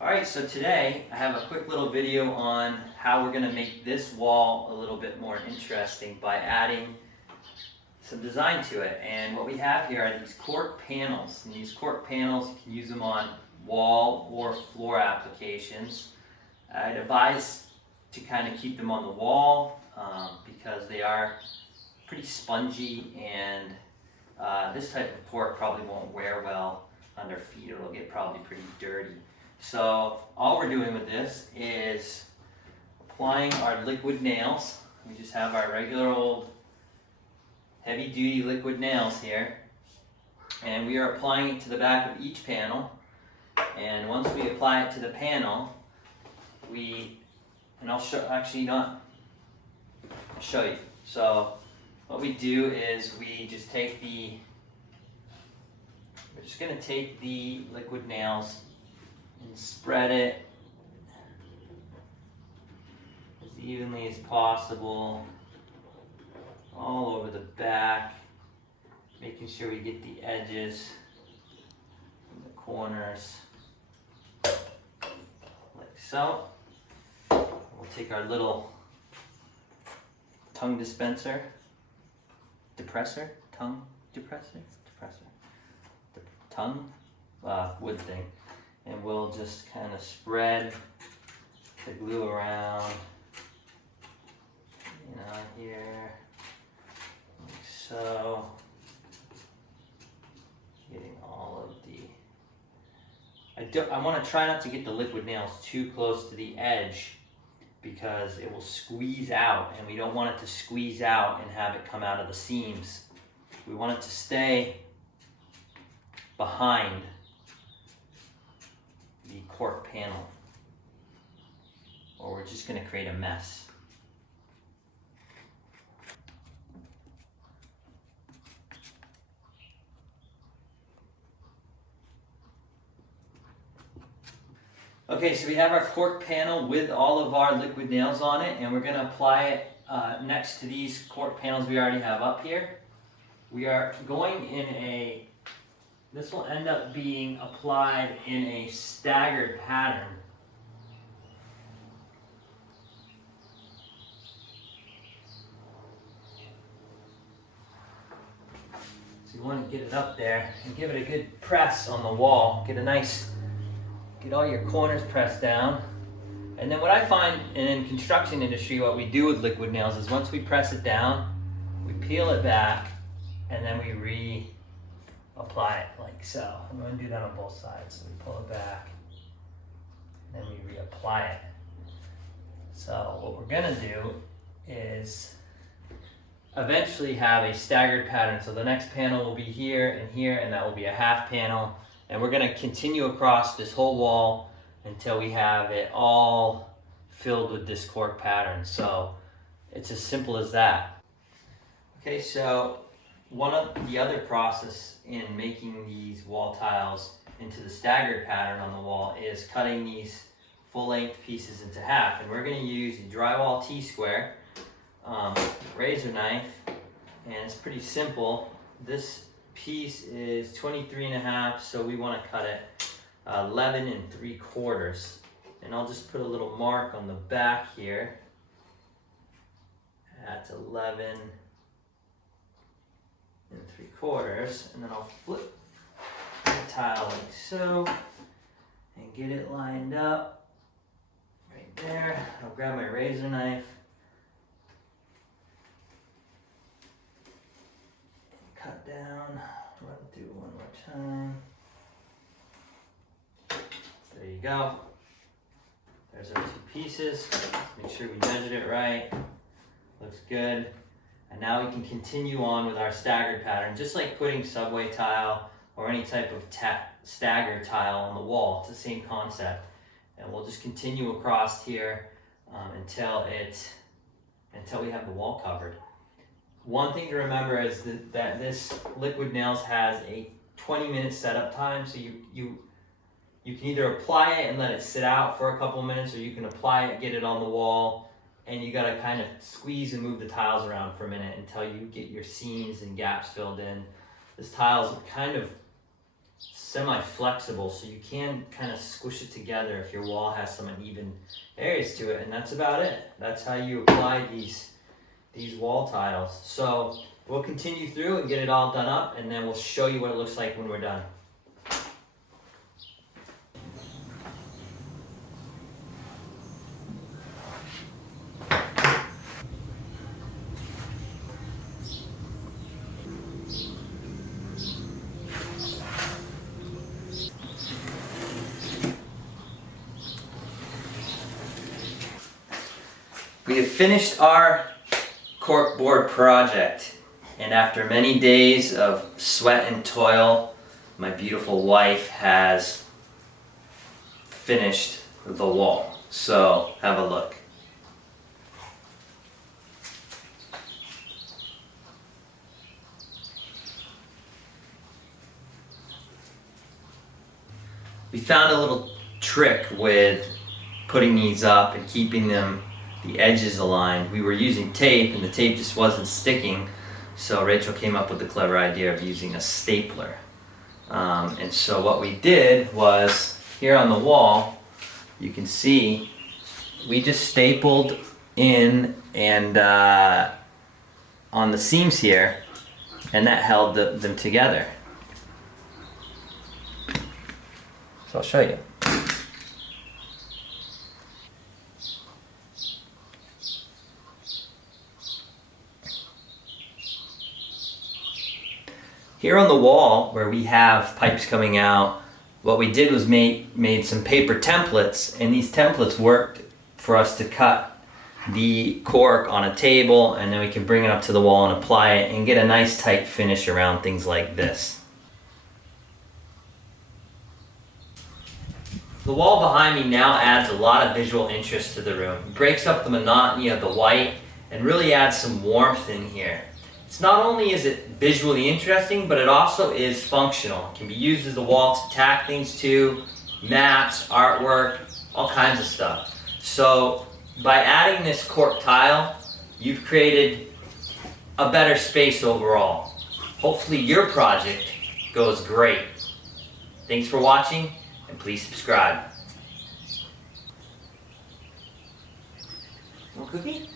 Alright, so today I have a quick little video on how we're going to make this wall a little bit more interesting by adding some design to it. And what we have here are these cork panels. And these cork panels, you can use them on wall or floor applications. I'd advise to kind of keep them on the wall because they are pretty spongy, and this type of cork probably won't wear well on their feet. It'll get probably pretty dirty. So all we're doing with this is applying our liquid nails. We just have our regular old heavy duty liquid nails here, and we are applying it to the back of each panel. And once we apply it to the panel, I'll show you. So what we do is we're just going to take the liquid nails and spread it as evenly as possible all over the back, making sure we get the edges and the corners like so. We'll take our little tongue depressor, wood thing. And we'll just kind of spread the glue around, here, like so. Getting all of I want to try not to get the liquid nails too close to the edge because it will squeeze out, and we don't want it to squeeze out and have it come out of the seams. We want it to stay behind the cork panel, or we're just going to create a mess. Okay, so we have our cork panel with all of our liquid nails on it, and we're going to apply it next to these cork panels we already have up here. We are going in this will end up being applied in a staggered pattern. So you want to get it up there and give it a good press on the wall. Get all your corners pressed down. And then what I find in construction industry, what we do with liquid nails is once we press it down, we peel it back, and then we reapply it like so. I'm going to do that on both sides. So we pull it back, and then we reapply it. So what we're going to do is eventually have a staggered pattern. So the next panel will be here, and that will be a half panel. And we're going to continue across this whole wall until we have it all filled with this cork pattern. So it's as simple as that. Okay, so one of the other process in making these wall tiles into the staggered pattern on the wall is cutting these full-length pieces into half. And we're going to use a drywall T-square razor knife, and it's pretty simple. This piece is 23.5, so we want to cut it 11 3/4. And I'll just put a little mark on the back here at 11 3/4, and then I'll flip the tile like so and get it lined up right there. I'll grab my razor knife and cut down, run through one more time. There you go. There's our two pieces. Make sure we measured it right. Looks good. And now we can continue on with our staggered pattern, just like putting subway tile or any type of staggered tile on the wall. It's the same concept. And we'll just continue across here until we have the wall covered. One thing to remember is that this liquid nails has a 20-minute setup time, so you can either apply it and let it sit out for a couple minutes, or you can apply it, get it on the wall, and you gotta kind of squeeze and move the tiles around for a minute until you get your seams and gaps filled in. This tile's kind of semi-flexible, so you can kind of squish it together if your wall has some uneven areas to it, and that's about it. That's how you apply these wall tiles. So we'll continue through and get it all done up, and then we'll show you what it looks like when we're done. We have finished our corkboard project, and after many days of sweat and toil, my beautiful wife has finished the wall. So have a look. We found a little trick with putting these up and keeping them the edges aligned. We were using tape and the tape just wasn't sticking, so Rachel came up with the clever idea of using a stapler. And so what we did was, here on the wall, you can see we just stapled in and on the seams here, and that held them together. So I'll show you. Here on the wall, where we have pipes coming out, what we did was made some paper templates, and these templates worked for us to cut the cork on a table, and then we can bring it up to the wall and apply it and get a nice tight finish around things like this. The wall behind me now adds a lot of visual interest to the room. It breaks up the monotony of the white and really adds some warmth in here. It's not only is it visually interesting, but it also is functional. It can be used as a wall to tack things to, maps, artwork, all kinds of stuff. So by adding this cork tile, you've created a better space overall. Hopefully your project goes great. Thanks for watching, and please subscribe. Want a cookie?